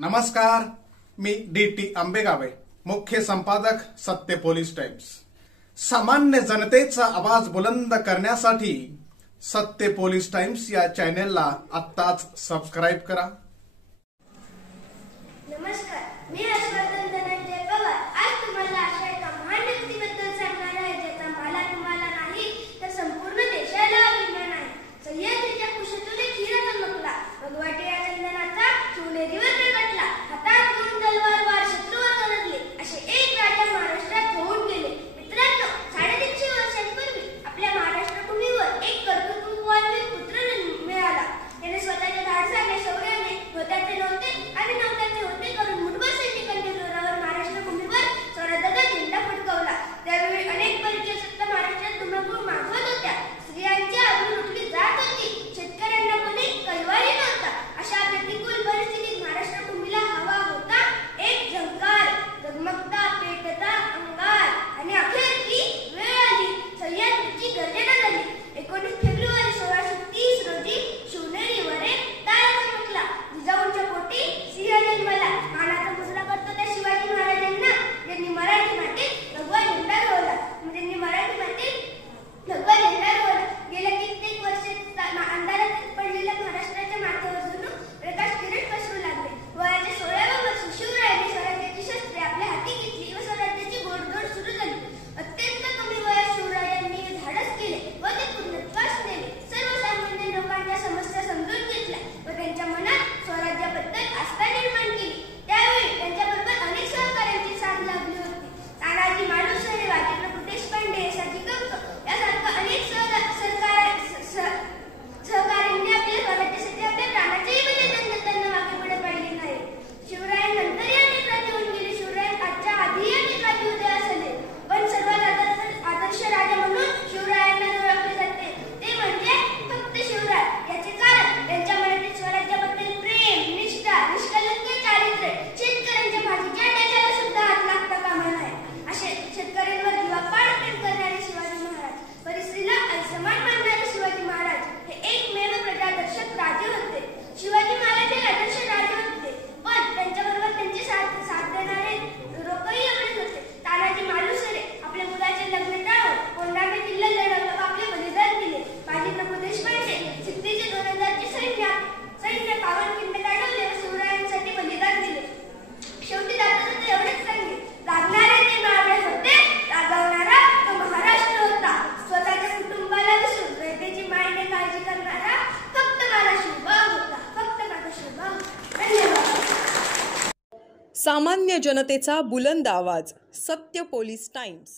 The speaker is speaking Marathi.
नमस्कार, मी डी.टी. आंबेगावे, मुख्य संपादक सत्य पोलीस टाइम्स। सामान्य जनतेचा आवाज बुलंद करण्यासाठी सत्य पोलीस टाइम्स या चॅनेलला आत्ताच सबस्क्राइब करा। नमस्कार, मी हर्षवर्धन धनंजय पवार आज तुम्हाला अशा एका महान व्यक्तीबद्दल सांगणार आहे ज्याचा तुम्हाला नाही तर संपूर्ण देशाला अभिमान आहे। सह्याद्रीच्या कुशीतून एक हिरा चमकला, भगवाटी या चंदनाचा शिवनेरीवर प्रगटला, हातात घेऊन तलवार वार शत्रूवर गरजले, असे एक राजा महाराष्ट्रात होऊन गेले। मित्रांनो, 350 वर्षांपूर्वी आपल्या महाराष्ट्र भूमीवर एक कर्तृत्ववान पुत्र मिळाला। त्याने स्वतःच्या धाडसाने, शौर्याने, धोत्याचे नव्हते आणि नवत्याचे होते करून मुठभर सैनिकांच्या जोरावर महाराष्ट्र भूमीवर स्वराज्याचा झेंडा फडकवला। त्यावेळी अनेक परकीय सत्ता महाराष्ट्रात धुमाकूळ मागवत होत्या, स्त्रियांची आबरू लुटली जात होती, शेतकऱ्यांना कोणी कैवारी नव्हता। अशा प्रतिकूल परिस्थितीत महाराष्ट्र भूमीला हवा होता एक झंकार, जगमगता पेटता अंगार, आणि अखेर ती वेळ आली, सह्याद्रीची गर्जना झाली। 19 फेब्रुवारी 1630 रोजी शिवनेरीवर एक तारा चमकला, जिजाऊंच्या पोटी सिंह जन्मला। मानाचा मुजरा करतो त्या शिवाजी महाराजांना, ज्यांनी मराठी मातीत भगवा झेंडा रोवला, गेल्या कित्येक वर्षे अंधारात पडलेल्या महाराष्ट्राच्या माथ्यावर जणू प्रकाश किरण पसरू लागले। वयाच्या 16व्या वर्षी शिवरायांनी स्वराज्याची शस्त्रे आपल्या हाती घेतली व स्वराज्याची घोडदौड सुरू झाली। अत्यंत कमी वयात शिवरायांनी धाडस केले व ते पूर्णत्वास नेले। सर्वसामान्य लोकांच्या समस्या समजून घेतल्या व त्यांच्या मनात स्वराज्याबद्दल आस्था निर्माण केली। त्यावेळी त्यांच्याबरोबर अनेक सहकाऱ्यांची साथ लाभली होती। तानाजी मालुसरे, राजेंद्र देशपांडे, साजी कंक यासारख्या अनेक सहकाऱ्यांनी आपल्या स्वराज्यासाठी आपल्या प्राणाचेही बलिदान देताना मागे पुढे पाहिले नाही। शिवरायांनंतर अनेक राजे होऊन गेले, शिवरायांच्या आधी अनेक राजे उदय असले, पण सर्वात आदर्श राजा म्हणून शिवरायांना ओळखले जाते ते म्हणजे फक्त शिवराय। याचे कारण त्यांच्या मनातील स्वराज्याबद्दल प्रेम, निष्ठा, निष्कलंक चारित्र्य, शेतकऱ्यांच्या भाजीच्या डेशाला सुद्धा हात लागता कामा नये असे शेतकऱ्यांवर जीवापाड प्रेम करणारे शिवाजी महाराज, परिस्थितीला असमान मानणारे शिवाजी महाराज हे एकमेव प्रजादर्शक राजे होते। शिवाजी महाराज हे आदर्श राजे होते, पण त्यांच्याबरोबर त्यांची साथ देणारे लोकही एवढेच होते। तानाजी मालुसरे आपल्या मुलाचे लग्न टाळून कोंढाणा किल्ला लढवला व आपले बलिदान दिले। बाजी प्रभू देशपांडे सिद्धीचे 2000चे सैन्य पावनखिंड काढवले व शिवरायांसाठी बलिदान दिले। शेवटी जाता एवढेच सांगेल, लागणारे ते मावळे होते, रागवणारा तो महाराष्ट्र होता। स्वतःच्या कुटुंबाला विसरून रयतेची मायने काळजी करणारा फक्त माझा शिवभाऊ होता, फक्त माझा शिवभाऊ। धन्यवाद। सामान्य जनतेचा बुलंद आवाज, सत्य पोलीस टाइम्स।